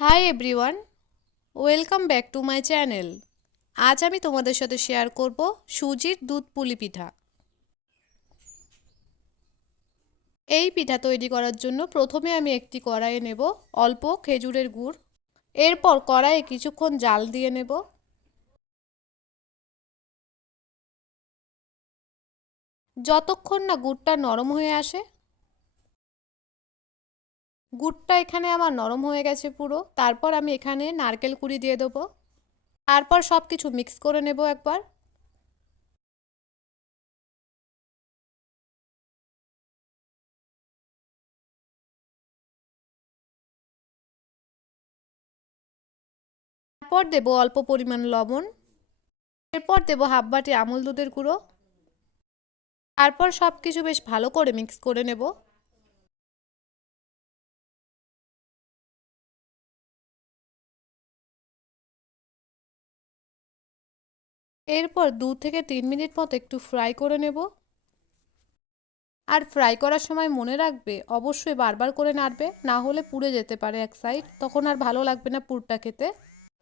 Hi everyone welcome back to my channel আজ আমি তোমাদের সাথে শেয়ার করব সুজির দুধ পুলি পিঠা। এই পিঠা তৈরি করার জন্য প্রথমে আমি একটি কড়াইয়ে নেব অল্প খেজুরের গুড়। এরপর কড়াইয়ে কিছুক্ষণ জাল দিয়ে নেব। যতক্ষণ না গুড়টা নরম হয়ে আসে গুড়টা এখানে আমার নরম হয়ে গেছে পুরো। তারপর আমি এখানে নারকেল কুড়ি দিয়ে দেবো। তারপর সব কিছু মিক্স করে নেব একবার। তারপর দেবো অল্প পরিমাণ লবণ। এরপর দেবো হাফ বাটি আমুল দুধের গুঁড়ো। তারপর সব কিছু বেশ ভালো করে মিক্স করে নেব। এরপর দু থেকে তিন মিনিট মতো একটু ফ্রাই করে নেব। আর ফ্রাই করার সময় মনে রাখবে, অবশ্যই বারবার করে নাড়বে, না হলে পুড়ে যেতে পারে এক সাইড তখন আর ভালো লাগবে না পুরটা খেতে।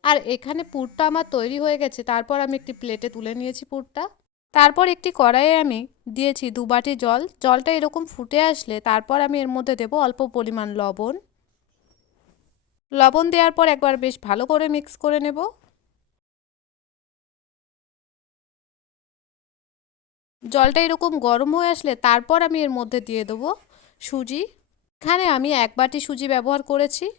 আর এখানে পুরটা আমার তৈরি হয়ে গেছে, তারপর আমি একটি প্লেটে তুলে নিয়েছি পুরটা। তারপর একটি কড়াইয়ে আমি দিয়েছি দু বাটি জল। জলটা এরকম ফুটে আসলে তারপর আমি এর মধ্যে দেব অল্প পরিমাণ লবণ। লবণ দেওয়ার পর একবার বেশ ভালো করে মিক্স করে নেব। জলটা এরকম গরম হয়ে আসলে তারপর আমি এর মধ্যে দিয়ে দেবো সুজি। এখানে আমি এক বাটি সুজি ব্যবহার করেছি।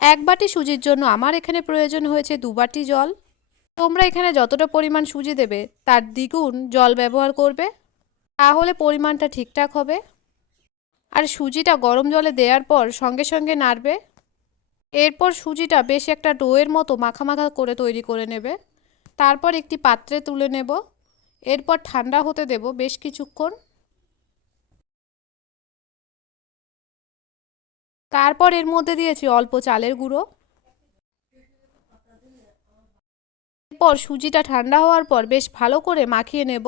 এক বাটি সুজির জন্য আমার এখানে প্রয়োজন হয়েছে দু বাটি জল। তোমরা এখানে যতটা পরিমাণ সুজি দেবে, তার দ্বিগুণ জল ব্যবহার করবে। তাহলে পরিমাণটা ঠিকঠাক হবে। আর সুজিটা গরম জলে দেওয়ার পর সঙ্গে সঙ্গে নাড়বে। এরপর সুজিটা বেশ একটা ডোয়ের মতো মাখা মাখা করে তৈরি করে নেবে। তারপর একটি পাত্রে তুলে নেব। এরপর ঠান্ডা হতে দেব বেশ কিছুক্ষণ। তারপর এর মধ্যে দিয়েছি অল্প চালের গুঁড়ো। এরপর সুজিটা ঠান্ডা হওয়ার পর বেশ ভালো করে মাখিয়ে নেব।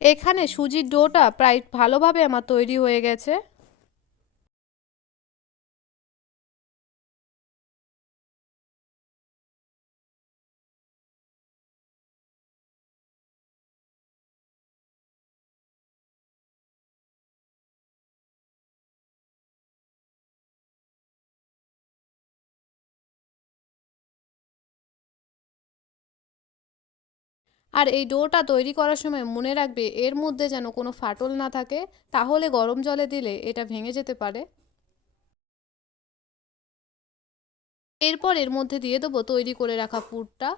এখানে সুজির ডোটা প্রায় ভালোভাবে আমার তৈরি হয়ে গেছে। আর এই ডোটা তৈরি করার সময় মনে রাখবে এর মধ্যে যেন কোনো ফাটল না থাকে, তাহলে গরম জলে দিলে এটা ভেঙে যেতে পারে। এরপর এর মধ্যে দিয়ে দেবো তৈরি করে রাখা পুরটা।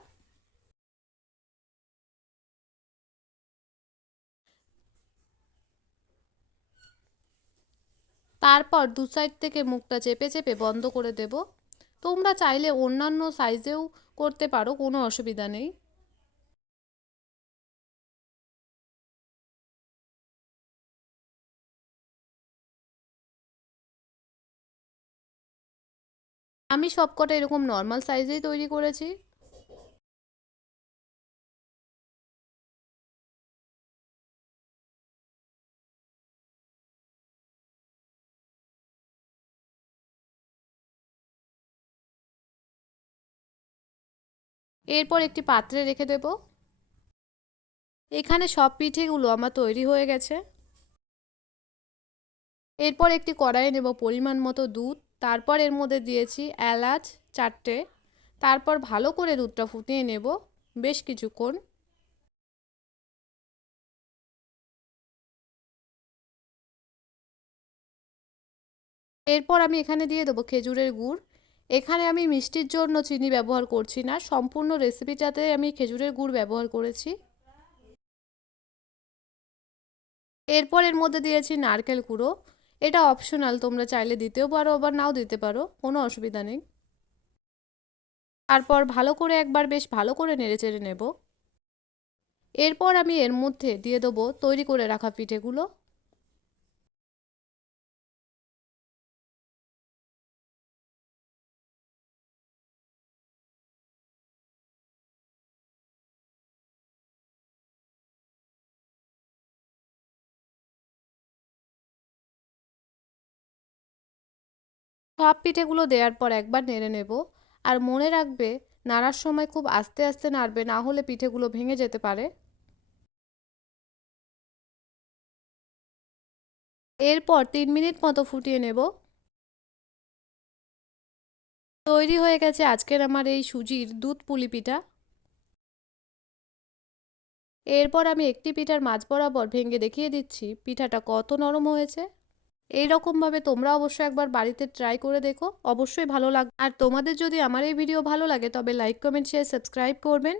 তারপর দু সাইড থেকে মুখটা চেপে চেপে বন্ধ করে দেব। তোমরা চাইলে অন্যান্য সাইজেও করতে পারো, কোনো অসুবিধা নেই। আমি সবকটা এরকম নর্মাল সাইজেই তৈরি করেছি। এরপর একটি পাত্রে রেখে দেব। এখানে সব পিঠেগুলো আমার তৈরি হয়ে গেছে। এরপর একটি কড়াইয়ে নেব পরিমাণ মতো দুধ। তারপর এর মধ্যে দিয়েছি এলাচ চারটে। তারপর ভালো করে দুধটা ফুটিয়ে নেব, বেশ কিছুক্ষণ। এরপর আমি এখানে দিয়ে দেবো খেজুরের গুড়। এখানে আমি মিষ্টির জন্য চিনি ব্যবহার করছি না, সম্পূর্ণ রেসিপিটাতে আমি খেজুরের গুড় ব্যবহার করেছি। এরপর এর মধ্যে দিয়েছি নারকেল গুঁড়ো এটা অপশনাল তোমরা চাইলে দিতেও পারো, আবার নাও দিতে পারো, কোনো অসুবিধা নেই। তারপর ভালো করে একবার বেশ ভালো করে নেড়ে চেড়ে নেব। এরপর আমি এর মধ্যে দিয়ে দেবো, তৈরি করে রাখা পিঠেগুলো। সব পিঠেগুলো দেওয়ার পর একবার নেড়ে নেব। আর মনে রাখবে, নাড়ার সময় খুব আস্তে আস্তে নাড়বে, না হলে পিঠেগুলো ভেঙে যেতে পারে। এরপর তিন মিনিট মতো ফুটিয়ে নেব। তৈরি হয়ে গেছে আজকের আমার এই সুজির দুধ পুলি পিঠা। এরপর আমি একটি পিঠার মাছ বরাবর ভেঙে দেখিয়ে দিচ্ছি, পিঠাটা কত নরম হয়েছে। এই রকমভাবে তোমরা অবশ্যই একবার বাড়িতে ট্রাই করে দেখো, অবশ্যই ভালো লাগবে আর তোমাদের যদি আমার এই ভিডিও ভালো লাগে তবে লাইক কমেন্ট শেয়ার সাবস্ক্রাইব করবেন।